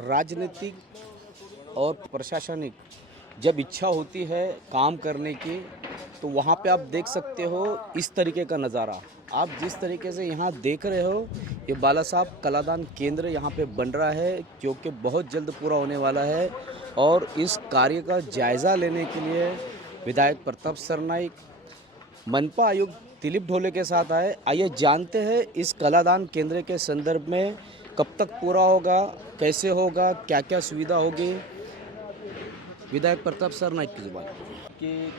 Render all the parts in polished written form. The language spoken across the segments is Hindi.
राजनीतिक और प्रशासनिक जब इच्छा होती है काम करने की, तो वहाँ पे आप देख सकते हो इस तरीके का नज़ारा। आप जिस तरीके से यहाँ देख रहे हो, ये बाला साहब कलादान केंद्र यहाँ पे बन रहा है, क्योंकि बहुत जल्द पूरा होने वाला है। और इस कार्य का जायज़ा लेने के लिए विधायक प्रताप सरनाईक, मनपा आयुक्त दिलीप ढोले के साथ आए। आइए जानते हैं इस कलादान केंद्र के संदर्भ में कब तक पूरा होगा, कैसे होगा, क्या क्या सुविधा होगी। विधायक प्रताप सरनाईक की जुबान कि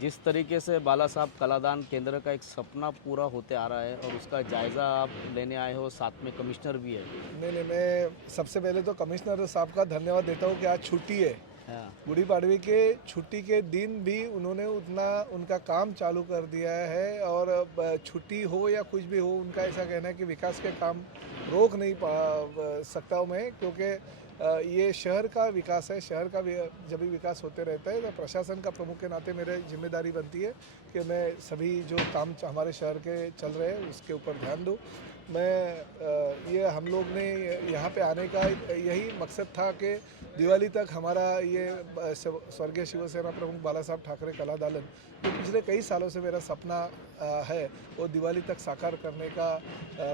जिस तरीके से बाला साहब कलादान केंद्र का एक सपना पूरा होते आ रहा है और उसका जायज़ा आप लेने आए हो, साथ में कमिश्नर भी है। नहीं, मैं सबसे पहले तो कमिश्नर साहब का धन्यवाद देता हूँ कि आज छुट्टी है। हाँ, गुड़ी पाड़वे के छुट्टी के दिन भी उन्होंने उतना उनका काम चालू कर दिया है। और छुट्टी हो या कुछ भी हो, उनका ऐसा कहना है कि विकास के काम रोक नहीं सकता हूँ मैं, क्योंकि ये शहर का विकास है। शहर का जब भी विकास होते रहता है तो प्रशासन का प्रमुख के नाते मेरे जिम्मेदारी बनती है कि मैं सभी जो काम हमारे शहर के चल रहे हैं उसके ऊपर ध्यान दूँ। मैं ये हम लोग ने यहाँ पे आने का यही मकसद था कि दिवाली तक हमारा ये स्वर्गीय शिवसेना प्रमुख बाला साहब ठाकरे कला दालन, जो पिछले कई सालों से मेरा सपना है, वो दिवाली तक साकार करने का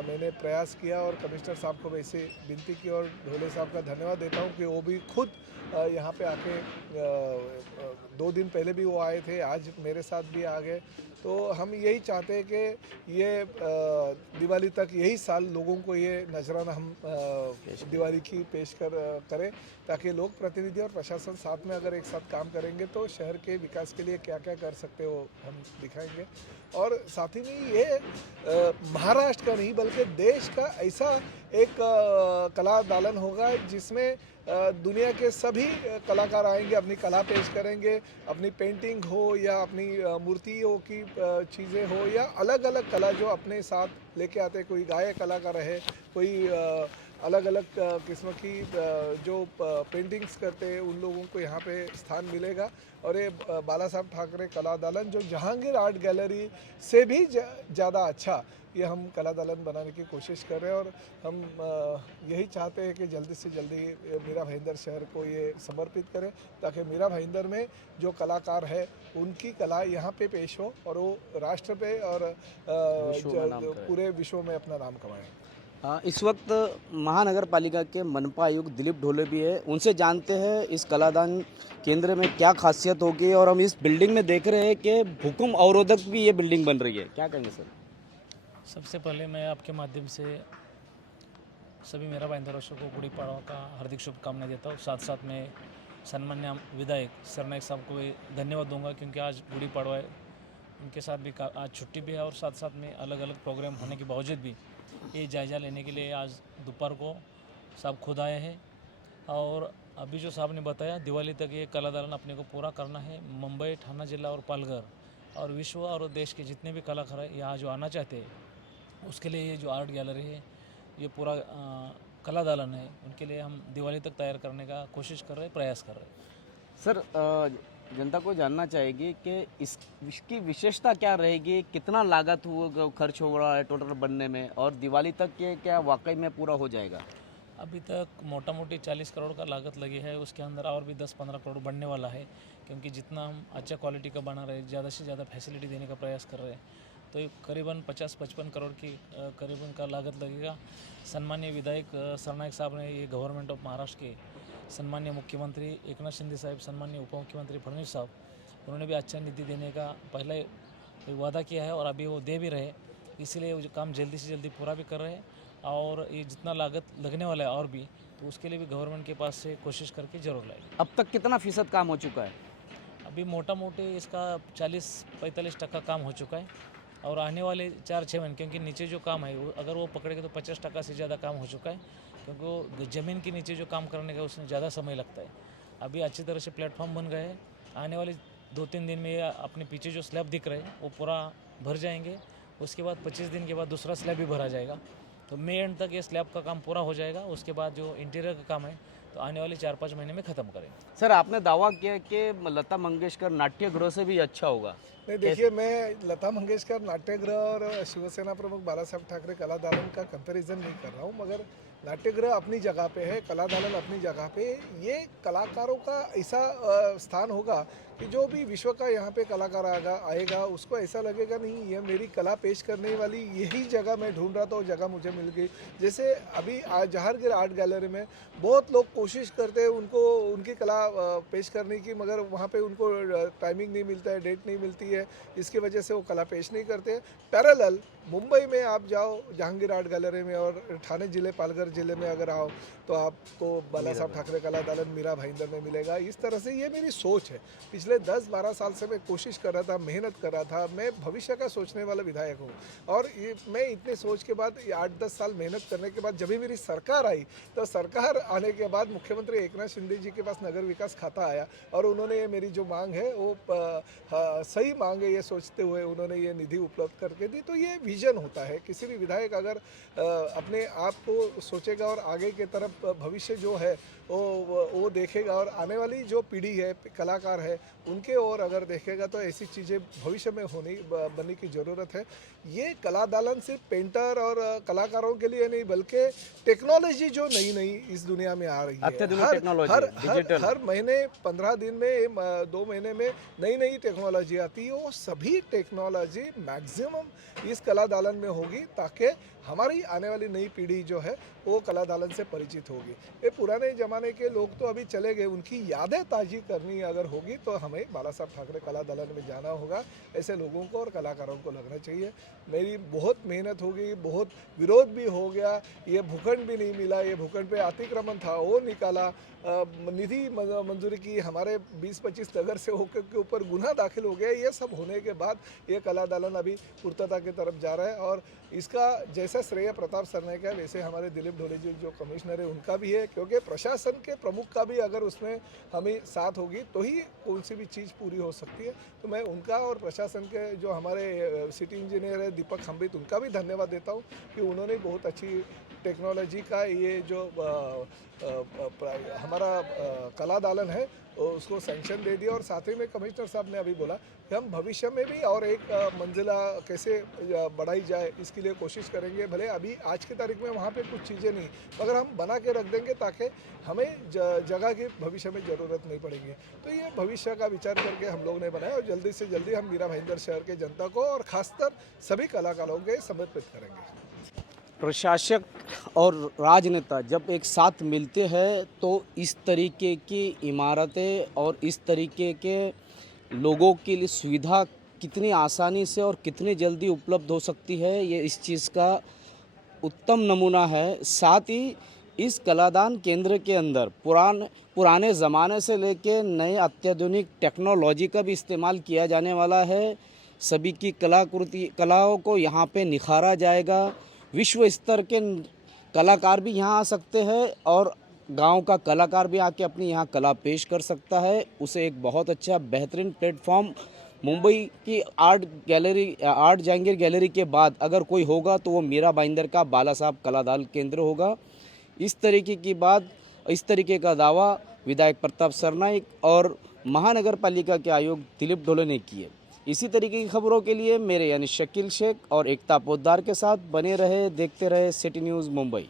मैंने प्रयास किया। और कमिश्नर साहब को वैसे विनती की और ढोले साहब का धन्यवाद देता हूँ कि वो भी खुद यहाँ पे आके 2 दिन पहले भी वो आए थे, आज मेरे साथ भी आ गए। तो हम यही चाहते हैं कि ये दिवाली तक यही साल लोगों को ये नजराना हम दिवाली की पेश करें, ताकि लोग प्रतिनिधि और प्रशासन साथ में अगर एक साथ काम करेंगे तो शहर के विकास के लिए क्या क्या कर सकते हो हम दिखाएंगे। और साथ ही में ये महाराष्ट्र का नहीं बल्कि देश का ऐसा एक कला दालन होगा जिसमें दुनिया के सभी कलाकार आएंगे, अपनी कला पेश करेंगे। अपनी पेंटिंग हो या अपनी मूर्तियों की चीज़ें हो या अलग अलग कला जो अपने साथ लेके आते, कोई गायक कलाकार है, कोई अलग अलग किस्म की जो पेंटिंग्स करते हैं, उन लोगों को यहाँ पे स्थान मिलेगा। और ये बाला साहब ठाकरे कला दालन जो जहांगीर आर्ट गैलरी से भी ज़्यादा अच्छा ये हम कला दालन बनाने की कोशिश कर रहे हैं। और हम यही चाहते हैं कि जल्दी से जल्दी मीरा भाईंदर शहर को ये समर्पित करें, ताकि मीरा भाईंदर में जो कलाकार है उनकी कला यहाँ पे पेश हो और वो राष्ट्र पे और पूरे विश्व में अपना नाम कमाएं। हाँ, इस वक्त महानगर पालिका के मनपा आयुक्त दिलीप ढोले भी है, उनसे जानते हैं इस कलादान केंद्र में क्या खासियत होगी। और हम इस बिल्डिंग में देख रहे हैं कि भूकंप अवरोधक भी ये बिल्डिंग बन रही है, क्या कहेंगे सर? सबसे पहले मैं आपके माध्यम से सभी मेरा भाईंदरों को गुड़ी पड़वा का हार्दिक शुभकामनाएं देता हूँ। साथ साथ में सम्मान्य विधायक सरनाईक साहब को धन्यवाद दूंगा, क्योंकि आज गुड़ी पड़वा है, उनके साथ भी आज छुट्टी भी है और साथ साथ में अलग अलग प्रोग्राम होने के बावजूद भी ये जायज़ा लेने के लिए आज दोपहर को साहब खुद आए हैं। और अभी जो साहब ने बताया, दिवाली तक ये कला दालन अपने को पूरा करना है। मुंबई, ठाणे जिला और पालघर और विश्व और देश के जितने भी कलाकार हैं यहाँ जो आना चाहते हैं, उसके लिए ये जो आर्ट गैलरी है, ये पूरा कला दालन है, उनके लिए हम दिवाली तक तैयार करने का कोशिश कर रहे हैं, प्रयास कर रहे हैं। सर, जनता को जानना चाहेगी कि इसकी विशेषता क्या रहेगी, कितना लागत खर्च हो रहा है टोटल बनने में, और दिवाली तक ये क्या वाकई में पूरा हो जाएगा? अभी तक मोटा मोटी 40 करोड़ का लागत लगी है, उसके अंदर और भी 10-15 करोड़ बढ़ने वाला है, क्योंकि जितना हम अच्छा क्वालिटी का बना रहे, ज़्यादा से ज़्यादा फैसिलिटी देने का प्रयास कर रहे हैं, तो ये करीबन 50-55 करोड़ की करीबन का लागत लगेगा। सम्मान्य विधायक सरनाईक साहब ने ये गवर्नमेंट ऑफ महाराष्ट्र के सम्मान्य मुख्यमंत्री एकनाथ शिंदे साहब, सम्मान्य उप मुख्यमंत्री फडणवीस साहब, उन्होंने भी अच्छा निधि देने का पहले वादा किया है और अभी वो दे भी रहे, इसीलिए वो काम जल्दी से जल्दी पूरा भी कर रहे हैं। और ये जितना लागत लगने वाला है और भी, तो उसके लिए भी गवर्नमेंट के पास से कोशिश करके जरूर लाएगी। अब तक कितना फीसद काम हो चुका है? अभी मोटा मोटी इसका 40-45% काम हो चुका है और आने वाले 4-6 महीने, क्योंकि नीचे जो काम है अगर वो पकड़ेगा तो 50% से ज़्यादा काम हो चुका है, क्योंकि वो ज़मीन के नीचे जो काम करने का उसमें ज़्यादा समय लगता है। अभी अच्छी तरह से प्लेटफॉर्म बन गए हैं, आने वाले 2-3 दिन में ये अपने पीछे जो स्लैब दिख रहे हैं वो पूरा भर जाएंगे। उसके बाद 25 दिन के बाद दूसरा स्लैब भी भरा जाएगा, तो मई एंड तक ये स्लैब का काम पूरा हो जाएगा। उसके बाद जो इंटीरियर का काम है तो आने वाले 4-5 महीने में ख़त्म करेंगे। सर, आपने दावा किया कि लता मंगेशकर नाट्यगृह से भी अच्छा होगा। नहीं, देखिए, मैं लता मंगेशकर नाट्यगृह और शिवसेना प्रमुख बाला साहब ठाकरे कला दालन का कंपैरिजन नहीं कर रहा हूँ, मगर नाट्यगृह अपनी जगह पे है, कला दालन अपनी जगह पे। ये कलाकारों का ऐसा स्थान होगा कि जो भी विश्व का यहाँ पे कलाकार आएगा उसको ऐसा लगेगा नहीं ये मेरी कला पेश करने वाली यही जगह मैं ढूंढ रहा था, वो जगह मुझे मिल गई। जैसे अभी जहांगीर आर्ट गैलरी में बहुत लोग कोशिश करते हैं उनको उनकी कला पेश करने की, मगर वहाँ पे उनको टाइमिंग नहीं मिलता है, डेट नहीं मिलती है, इसकी वजह से वो कला पेश नहीं करते। पैरेलल मुंबई में आप जाओ जहांगीर आर्ट गैलरी में, और ठाणे जिले पालघर जिले में अगर आओ तो आपको बाला साहब ठाकरे कला दालन मीरा भाईंदर में मिलेगा। इस तरह से ये मेरी सोच है। पिछले 10-12 साल से मैं कोशिश कर रहा था, मेहनत कर रहा था। मैं भविष्य का सोचने वाला विधायक हूँ, और मैं इतने सोच के बाद 8-10 साल मेहनत करने के बाद जब भी मेरी सरकार आई, तो सरकार आने के बाद मुख्यमंत्री एकनाथ शिंदे जी के पास नगर विकास खाता आया, और उन्होंने ये मेरी जो मांग है वो सही मांग है ये सोचते हुए उन्होंने ये निधि उपलब्ध करके दी। तो ये विजन होता है, किसी भी विधायक अगर अपने आप को सोचेगा और आगे की तरफ भविष्य जो है वो देखेगा, और आने वाली जो पीढ़ी है कलाकार है उनके और अगर देखेगा, तो ऐसी चीज़ें भविष्य में बनने की ज़रूरत है। ये कला दालन सिर्फ पेंटर और कलाकारों के लिए नहीं, बल्कि टेक्नोलॉजी जो नई नई इस दुनिया में आ रही है, हर महीने 15 दिन में 2 महीने में नई नई टेक्नोलॉजी आती है, वो सभी टेक्नोलॉजी मैक्सिमम इस कला दालन में होगी, ताकि हमारी आने वाली नई पीढ़ी जो है वो कला दालन से परिचित होगी। ये पुराने ज़माने के लोग तो अभी चले गए, उनकी यादें ताज़ी करनी अगर होगी तो हमें बाला साहब ठाकरे कला दालन में जाना होगा। ऐसे लोगों को और कलाकारों को लगना चाहिए। मेरी बहुत मेहनत हो गई, बहुत विरोध भी हो गया, ये भूखंड भी नहीं मिला, ये भूखंड पे अतिक्रमण था वो निकाला, निधि मंजूरी की, हमारे 20-25 नगर से होकर के ऊपर गुना दाखिल हो गया। ये सब होने के बाद ये कला दालन अभी पूर्णता की तरफ जा रहा है, और इसका जैसा श्रेय प्रताप सरनाइक है वैसे हमारे दिलीप ढोले जी जो कमिश्नर है उनका भी है, क्योंकि प्रशासन के प्रमुख का भी अगर उसमें हमें साथ होगी तो ही कौन सी भी चीज़ पूरी हो सकती है। तो मैं उनका और प्रशासन के जो हमारे सिटी इंजीनियर है दीपक खंबित, उनका भी धन्यवाद देता हूँ कि उन्होंने बहुत अच्छी टेक्नोलॉजी का ये जो हमारा कला दालन है उसको सैंक्शन दे दिया, और साथ ही में कमिश्नर साहब ने अभी बोला कि हम भविष्य में भी और एक मंजिला कैसे बढ़ाई जाए इसके लिए कोशिश करेंगे। भले अभी आज की तारीख में वहाँ पे कुछ चीज़ें नहीं, मगर हम बना के रख देंगे ताकि हमें जगह की भविष्य में ज़रूरत नहीं पड़ेगी। तो ये भविष्य का विचार करके हम लोग ने बनाया, और जल्दी से जल्दी हम मीरा भाईंदर शहर के जनता को और ख़ासकर सभी कलाकारों के समर्पित करेंगे। प्रशासक और राजनेता जब एक साथ मिलते हैं तो इस तरीके की इमारतें और इस तरीके के लोगों के लिए सुविधा कितनी आसानी से और कितनी जल्दी उपलब्ध हो सकती है, ये इस चीज़ का उत्तम नमूना है। साथ ही इस कलादान केंद्र के अंदर पुराने ज़माने से लेकर नए अत्याधुनिक टेक्नोलॉजी का भी इस्तेमाल किया जाने वाला है। सभी की कलाओं को यहाँ पे निखारा जाएगा। विश्व स्तर के कलाकार भी यहाँ आ सकते हैं, और गांव का कलाकार भी आके अपनी यहाँ कला पेश कर सकता है। उसे एक बहुत अच्छा बेहतरीन प्लेटफॉर्म मुंबई की आर्ट जहांगीर गैलरी के बाद अगर कोई होगा तो वो मीरा भाईंदर का बाला साहब कला दालन केंद्र होगा। इस तरीके का दावा विधायक प्रताप सरनाइक और महानगर पालिका के आयुक्त दिलीप ढोले ने किए। इसी तरीके की खबरों के लिए मेरे यानी शकील शेख और एकता पोद्दार के साथ बने रहे, देखते रहे सिटी न्यूज़ मुंबई।